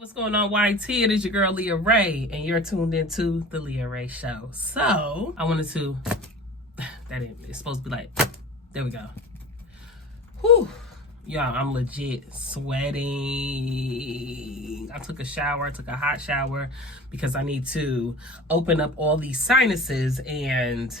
What's going on, YT? It is your girl Leah Ray, and you're tuned into the Leah Ray Show. So I wanted to it's supposed to be like, there we go. Whew. Y'all, I'm legit sweating. I took a hot shower because I need to open up all these sinuses, and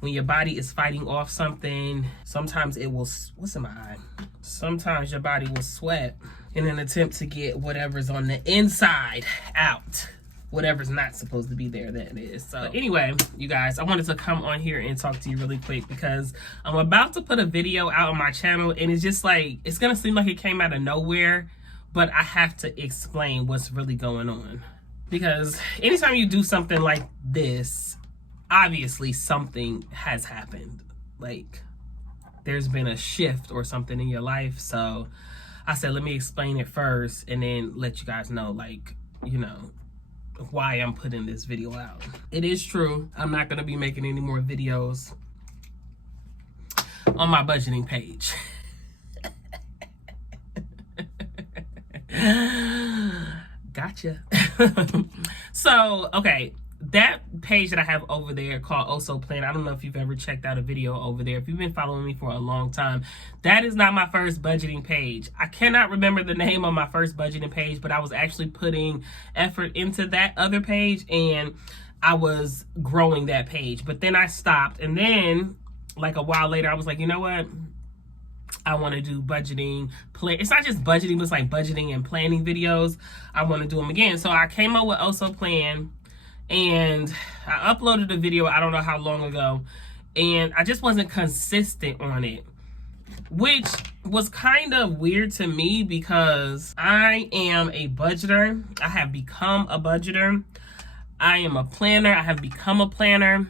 when your body is fighting off something, sometimes it will, what's in my eye? Sometimes your body will sweat in an attempt to get whatever's on the inside out. Whatever's not supposed to be there, that is. So anyway, you guys, I wanted to come on here and talk to you really quick because I'm about to put a video out on my channel, and it's just like, it's gonna seem like it came out of nowhere, but I have to explain what's really going on. Because anytime you do something like this, obviously something has happened. Like, there's been a shift or something in your life. So I said, let me explain it first and then let you guys know, like, you know, why I'm putting this video out. It is true, I'm not gonna be making any more videos on my budgeting page. Gotcha. So, okay, that page that I have over there called Also Plan, I don't know if you've ever checked out a video over there. If you've been following me for a long time, that is not my first budgeting page. I cannot remember the name of my first budgeting page, but I was actually putting effort into that other page, and I was growing that page. But then I stopped, and then like a while later, I was like, you know what? I want to do budgeting. It's not just budgeting, but it's like budgeting and planning videos. I want to do them again. So I came up with Also Plan, and I uploaded a video, I don't know how long ago, and I just wasn't consistent on it, which was kind of weird to me because I am a budgeter. I have become a budgeter. I am a planner. I have become a planner.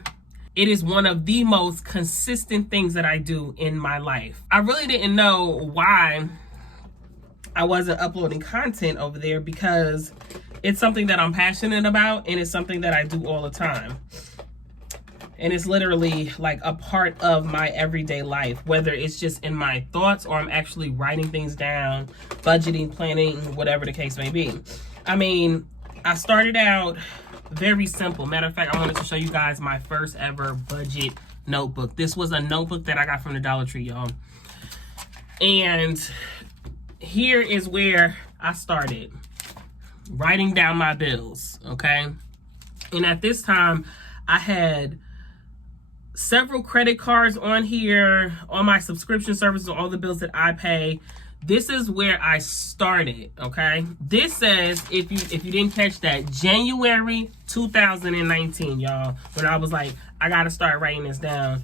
It is one of the most consistent things that I do in my life. I really didn't know why I wasn't uploading content over there because it's something that I'm passionate about, and it's something that I do all the time. And it's literally like a part of my everyday life, whether it's just in my thoughts or I'm actually writing things down, budgeting, planning, whatever the case may be. I mean, I started out very simple. Matter of fact, I wanted to show you guys my first ever budget notebook. This was a notebook that I got from the Dollar Tree, y'all. And here is where I started. Writing down my bills, okay? And at this time, I had several credit cards on here, all my subscription services, all the bills that I pay. This is where I started, okay? This says, if you didn't catch that, January 2019, y'all, when I was like, I gotta start writing this down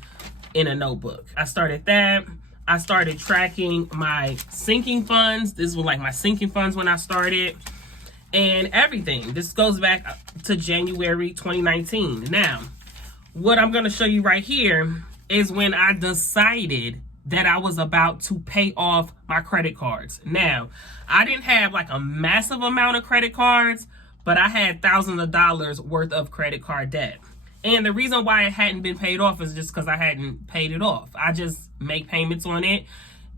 in a notebook. I started that. I started tracking my sinking funds. This was like my sinking funds when I started. And everything. This goes back to January 2019. Now, what I'm going to show you right here is when I decided that I was about to pay off my credit cards. Now, I didn't have like a massive amount of credit cards, but I had thousands of dollars worth of credit card debt. And the reason why it hadn't been paid off is just because I hadn't paid it off. I just make payments on it,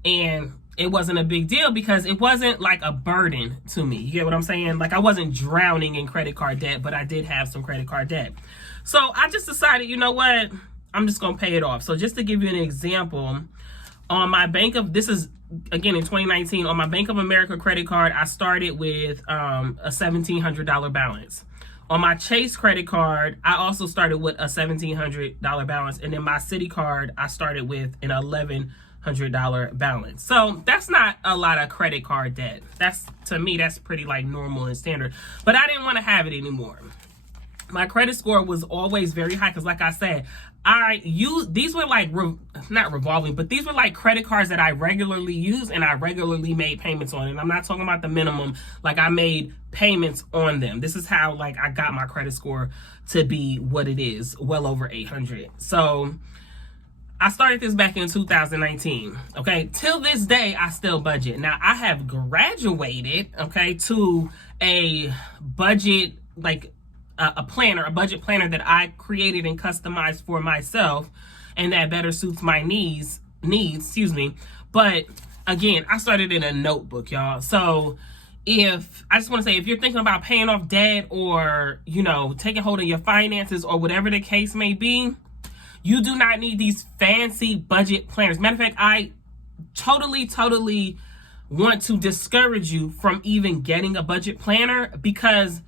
and it wasn't a big deal because it wasn't like a burden to me. You get what I'm saying? Like, I wasn't drowning in credit card debt, but I did have some credit card debt. So I just decided, you know what? I'm just going to pay it off. So just to give you an example, on my this is again in 2019, on my Bank of America credit card, I started with a $1,700 balance. On my Chase credit card, I also started with a $1,700 balance. And then my Citi card, I started with an $1,100 balance. So that's not a lot of credit card debt. To me, that's pretty like normal and standard. But I didn't want to have it anymore. My credit score was always very high because, like I said, these were like not revolving, but these were like credit cards that I regularly use and I regularly made payments on. And I'm not talking about the minimum, like I made payments on them. This is how like I got my credit score to be what it is, well over 800. So I started this back in 2019, okay? Till this day, I still budget. Now, I have graduated, okay, to a budget, like a budget planner that I created and customized for myself, and that better suits my needs, excuse me. But again, I started in a notebook, y'all. So if I just want to say, if you're thinking about paying off debt or, you know, taking hold of your finances or whatever the case may be, you do not need these fancy budget planners. Matter of fact, I totally want to discourage you from even getting a budget planner, because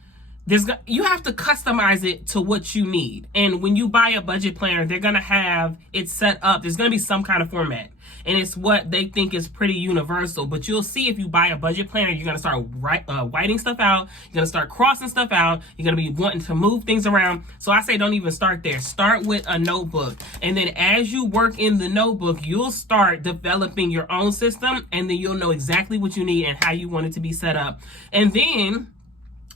you have to customize it to what you need. And when you buy a budget planner, they're going to have it set up. There's going to be some kind of format. And it's what they think is pretty universal. But you'll see, if you buy a budget planner, you're going to start writing stuff out. You're going to start crossing stuff out. You're going to be wanting to move things around. So I say don't even start there. Start with a notebook. And then as you work in the notebook, you'll start developing your own system. And then you'll know exactly what you need and how you want it to be set up. And then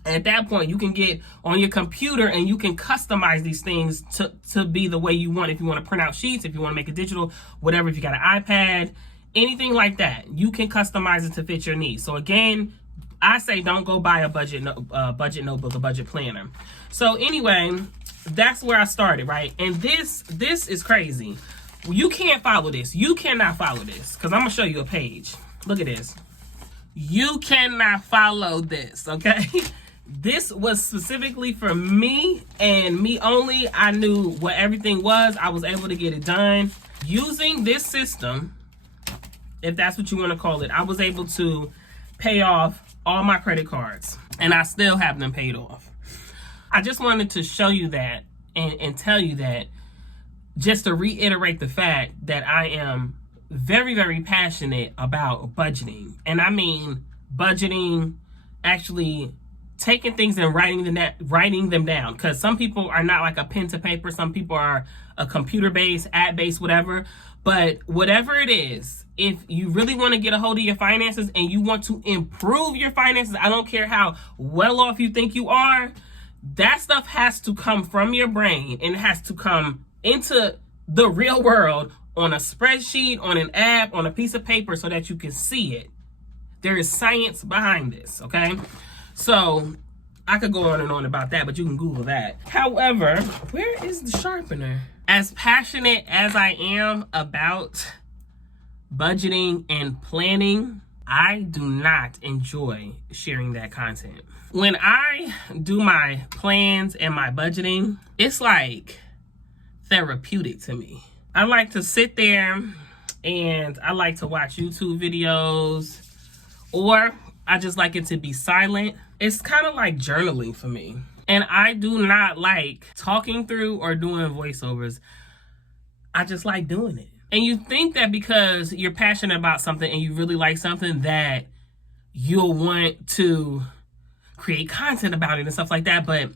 at that point, you can get on your computer and you can customize these things to be the way you want. If you want to print out sheets, if you want to make it digital, whatever, if you got an iPad, anything like that, you can customize it to fit your needs. So again, I say don't go buy a budget notebook, a budget planner. So anyway, that's where I started, right? And this is crazy. You can't follow this. You cannot follow this, because I'm going to show you a page. Look at this. You cannot follow this, okay? This was specifically for me and me only. I knew what everything was. I was able to get it done. Using this system, if that's what you want to call it, I was able to pay off all my credit cards. And I still have them paid off. I just wanted to show you that and tell you that, just to reiterate the fact that I am very passionate about budgeting. And I mean budgeting, actually taking things and writing them down, because some people are not like a pen to paper. Some people are a computer-based, app-based, whatever. But whatever it is, if you really want to get a hold of your finances and you want to improve your finances, I don't care how well off you think you are, that stuff has to come from your brain, and it has to come into the real world on a spreadsheet, on an app, on a piece of paper, so that you can see it. There is science behind this, okay? So I could go on and on about that, but you can Google that. However, where is the sharpener? As passionate as I am about budgeting and planning, I do not enjoy sharing that content. When I do my plans and my budgeting, it's like therapeutic to me. I like to sit there and I like to watch YouTube videos, or I just like it to be silent. It's kind of like journaling for me. And I do not like talking through or doing voiceovers. I just like doing it. And you think that because you're passionate about something and you really like something, that you'll want to create content about it and stuff like that, but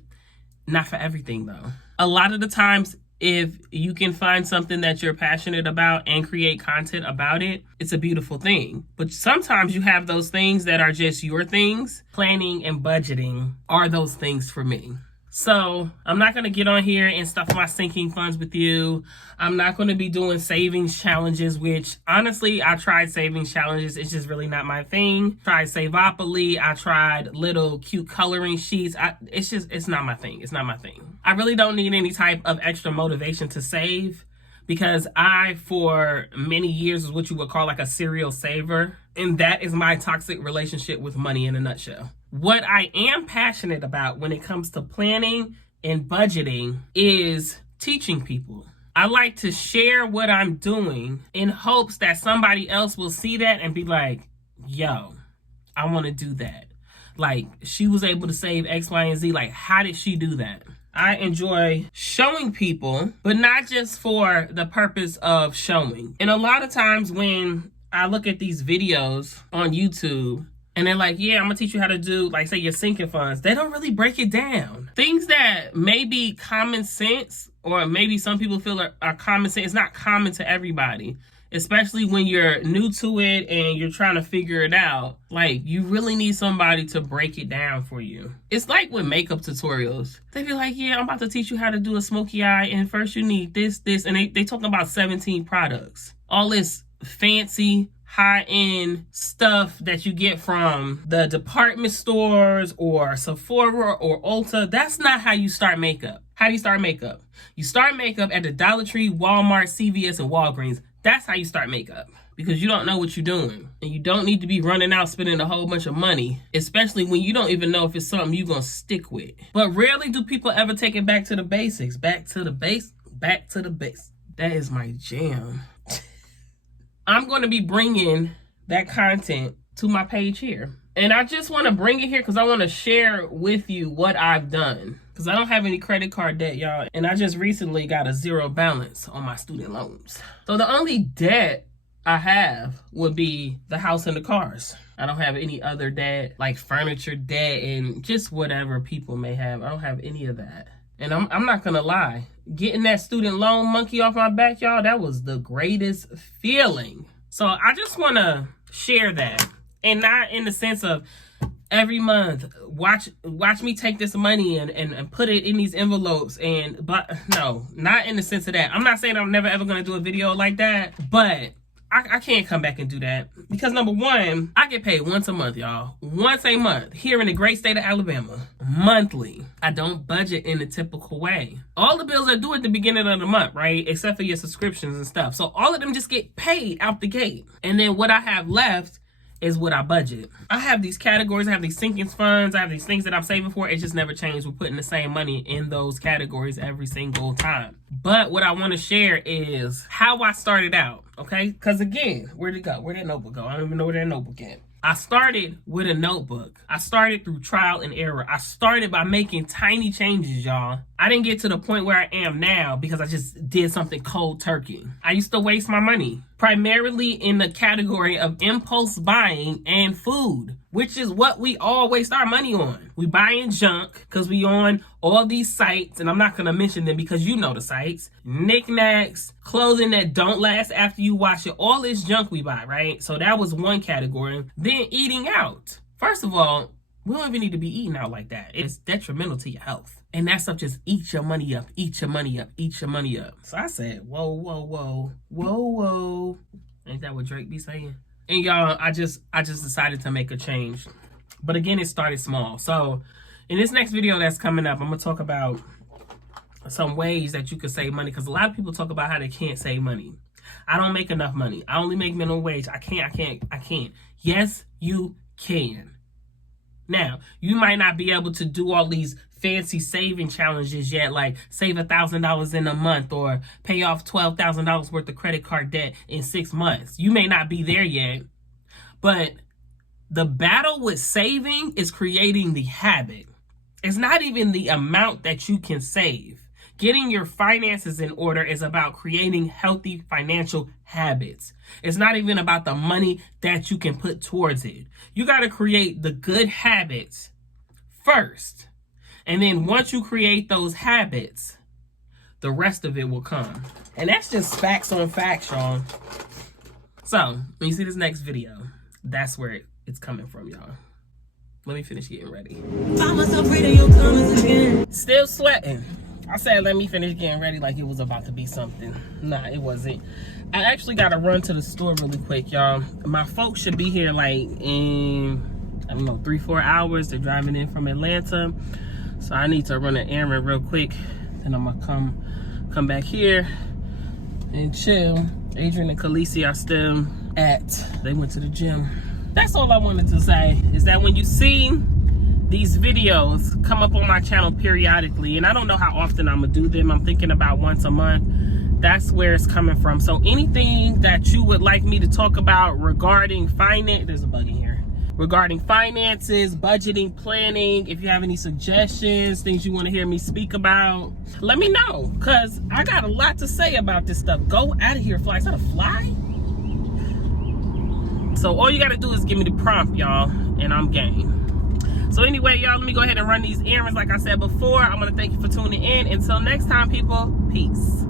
not for everything though. A lot of the times, if you can find something that you're passionate about and create content about it, it's a beautiful thing. But sometimes you have those things that are just your things. Planning and budgeting are those things for me. So I'm not going to get on here and stuff my sinking funds with you. I'm not going to be doing savings challenges, which honestly, I tried savings challenges. It's just really not my thing. Tried Saveopoly. I tried little cute coloring sheets. It's not my thing. It's not my thing. I really don't need any type of extra motivation to save, because I, for many years, was what you would call like a serial saver. And that is my toxic relationship with money in a nutshell. What I am passionate about when it comes to planning and budgeting is teaching people. I like to share what I'm doing in hopes that somebody else will see that and be like, yo, I want to do that. Like, she was able to save X, Y, and Z. Like, how did she do that? I enjoy showing people, but not just for the purpose of showing. And a lot of times when I look at these videos on YouTube and they're like, yeah, I'm gonna teach you how to do, like, say, your sinking funds, they don't really break it down. Things that may be common sense, or maybe some people feel are common sense, it's not common to everybody. Especially when you're new to it and you're trying to figure it out. Like, you really need somebody to break it down for you. It's like with makeup tutorials. They be like, yeah, I'm about to teach you how to do a smoky eye, and first you need this, and they talking about 17 products. All this fancy, high-end stuff that you get from the department stores or Sephora or Ulta. That's not how you start makeup. How do you start makeup? You start makeup at the Dollar Tree, Walmart, CVS, and Walgreens. That's how you start makeup. because you don't know what you're doing. And you don't need to be running out spending a whole bunch of money, especially when you don't even know if it's something you're going to stick with. But rarely do people ever take it back to the basics. Back to the base. Back to the base. That is my jam. I'm going to be bringing that content to my page here. And I just want to bring it here because I want to share with you what I've done. Because I don't have any credit card debt, y'all. And I just recently got a zero balance on my student loans. So the only debt I have would be the house and the cars. I don't have any other debt, like furniture debt and just whatever people may have. I don't have any of that. And I'm not going to lie. Getting that student loan monkey off my back, y'all, that was the greatest feeling. So I just want to share that. And not in the sense of every month, watch me take this money and put it in these envelopes. But no, not in the sense of that. I'm not saying I'm never ever going to do a video like that. But I can't come back and do that. Because number one, I get paid once a month, y'all. Once a month here in the great state of Alabama. Monthly. I don't budget in the typical way. All the bills are due at the beginning of the month, right? Except for your subscriptions and stuff. So all of them just get paid out the gate. And then what I have left is what I budget. I have these categories, I have these sinking funds, I have these things that I'm saving for. It just never changed. We're putting the same money in those categories every single time. But what I want to share is how I started out, okay? Because again, where'd it go? Where'd that notebook go? I don't even know where that notebook is. I started with a notebook. I started through trial and error. I started by making tiny changes, y'all. I didn't get to the point where I am now because I just did something cold turkey. I used to waste my money, primarily in the category of impulse buying and food, which is what we all waste our money on. We buying junk because we on all these sites, and I'm not going to mention them because you know the sites. Knickknacks, clothing that don't last after you wash it, all this junk we buy, right? So that was one category. Then eating out. First of all, we don't even need to be eating out like that. It's detrimental to your health. And that stuff just eats your money up, eats your money up, eats your money up. So I said, whoa, whoa, whoa, whoa, whoa. Ain't that what Drake be saying? And y'all, I just decided to make a change. But again, it started small. So in this next video that's coming up, I'm going to talk about some ways that you can save money. Because a lot of people talk about how they can't save money. I don't make enough money. I only make minimum wage. I can't. Yes, you can. Now, you might not be able to do all these fancy saving challenges yet, like save $1,000 in a month or pay off $12,000 worth of credit card debt in 6 months. You may not be there yet, but the battle with saving is creating the habit. It's not even the amount that you can save. Getting your finances in order is about creating healthy financial habits. It's not even about the money that you can put towards it. You got to create the good habits first. And then once you create those habits, the rest of it will come. And that's just facts on facts, y'all. So, when you see this next video, that's where it's coming from, y'all. Let me finish getting ready. Find myself reading your comments again. Still sweating. I said, let me finish getting ready like it was about to be something. Nah, it wasn't. I actually got to run to the store really quick, y'all. My folks should be here like in, I don't know, 3-4 hours. They're driving in from Atlanta. So I need to run an errand real quick. Then I'm going to come back here and chill. Adrian and Khaleesi are still they went to the gym. That's all I wanted to say, is that when you see these videos come up on my channel periodically, and I don't know how often I'm going to do them. I'm thinking about once a month. That's where it's coming from. So anything that you would like me to talk about regarding finance, there's a bug in here. Regarding finances, budgeting, planning, if you have any suggestions, things you want to hear me speak about, let me know, because I got a lot to say about this stuff. Go out of here, fly. Is that a fly? So all you got to do is give me the prompt, y'all, and I'm game. So anyway, y'all, let me go ahead and run these errands like I said before. I want to thank you for tuning in. Until next time, people, peace.